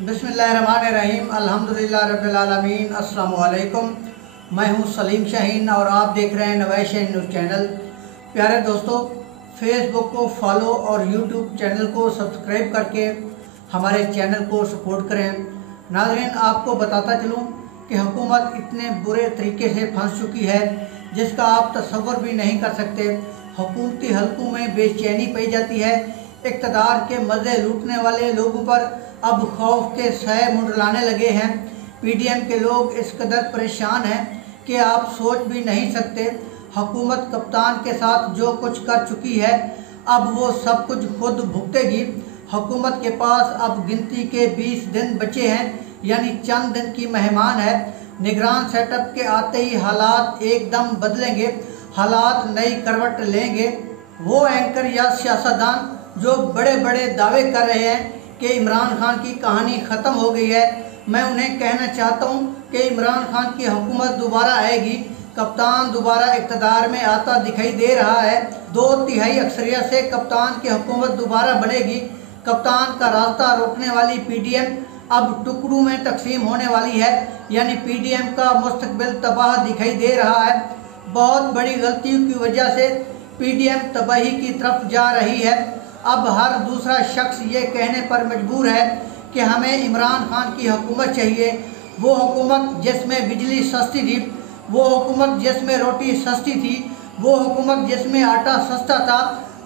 बिस्मिल्लाहिर्रहमानिर्रहीम अल्हम्दुलिल्लाह रब्बिल आलमीन अस्सलामु अलैकुम। मैं हूं सलीम शाहीन और आप देख रहे हैं नवैश न्यूज़ चैनल। प्यारे दोस्तों, फेसबुक को फॉलो और यूट्यूब चैनल को सब्सक्राइब करके हमारे चैनल को सपोर्ट करें। नाज़रीन, आपको बताता चलूं कि हुकूमत इतने बुरे तरीके से फंस चुकी है जिसका आप तसव्वुर भी नहीं कर सकते। हुकूमती हलकों में बेचैनी पाई जाती है। इक़्तिदार के मज़े लूटने वाले लोगों पर अब खौफ के साए मुंडलाने लगे हैं। पीडीएम के लोग इस कदर परेशान हैं कि आप सोच भी नहीं सकते। हुकूमत कप्तान के साथ जो कुछ कर चुकी है अब वो सब कुछ खुद भुगतेगी। हुकूमत के पास अब गिनती के 20 दिन बचे हैं, यानी चंद दिन की मेहमान है। निगरान सेटअप के आते ही हालात एकदम बदलेंगे, हालात नई करवट लेंगे। वो एंकर या सियासतदान जो बड़े बड़े दावे कर रहे हैं कि इमरान खान की कहानी ख़त्म हो गई है, मैं उन्हें कहना चाहता हूं कि इमरान खान की हुकूमत दोबारा आएगी। कप्तान दोबारा इक़्तिदार में आता दिखाई दे रहा है। 2/3 अक्सरियत से कप्तान की हुकूमत दोबारा बनेगी। कप्तान का रास्ता रोकने वाली पीडीएम अब टुकड़ों में तकसीम होने वाली है, यानी पीडीएम का मुस्तकबिल तबाह दिखाई दे रहा है। बहुत बड़ी गलतियों की वजह से पीडीएम तबाही की तरफ जा रही है। अब हर दूसरा शख्स ये कहने पर मजबूर है कि हमें इमरान खान की हुकूमत चाहिए। वो हुकूमत जिसमें बिजली सस्ती थी, वो हुकूमत जिसमें रोटी सस्ती थी, वो हुकूमत जिसमें आटा सस्ता था,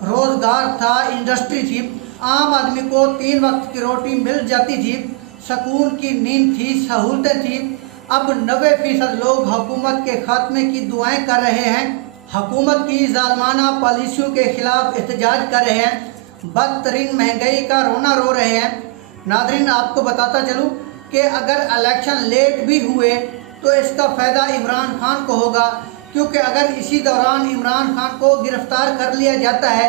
रोज़गार था, इंडस्ट्री थी, आम आदमी को 3 वक्त की रोटी मिल जाती थी, सुकून की नींद थी, सहूलतें थी। अब 90% लोग हुकूमत के खात्मे की दुआएं कर रहे हैं, हुकूमत की जालमाना पॉलिसियों के खिलाफ एहतजाज कर रहे हैं, बदतरीन महंगाई का रोना रो रहे हैं। नाज़रीन, आपको बताता चलूँ कि अगर इलेक्शन लेट भी हुए तो इसका फ़ायदा इमरान खान को होगा, क्योंकि अगर इसी दौरान इमरान खान को गिरफ़्तार कर लिया जाता है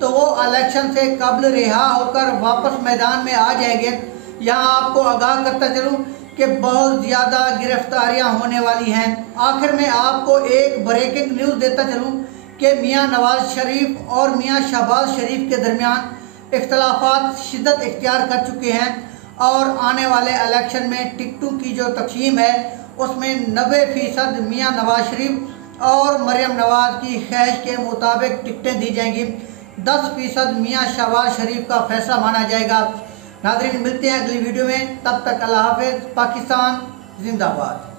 तो वो इलेक्शन से कब्ल रिहा होकर वापस मैदान में आ जाएंगे। यहाँ आपको आगाह करता चलूँ कि बहुत ज़्यादा गिरफ्तारियाँ होने वाली हैं। आखिर में आपको एक ब्रेकिंग न्यूज़ देता चलूँ कि मियाँ नवाज शरीफ और मियाँ शहबाज शरीफ के दरमियान इख्तलाफात शिद्दत इख्तियार कर चुके हैं और आने वाले इलेक्शन में टिकटों की जो तक़सीम है उसमें 90% मियाँ नवाज शरीफ और मरियम नवाज की ख्वाहिश के मुताबिक टिकटें दी जाएंगी। 10% मियाँ शहबाज शरीफ का फैसला माना जाएगा। नाज़रीन, मिलते हैं अगली वीडियो में, तब तक अल्लाह हाफ़िज़। पाकिस्तान जिंदाबाद।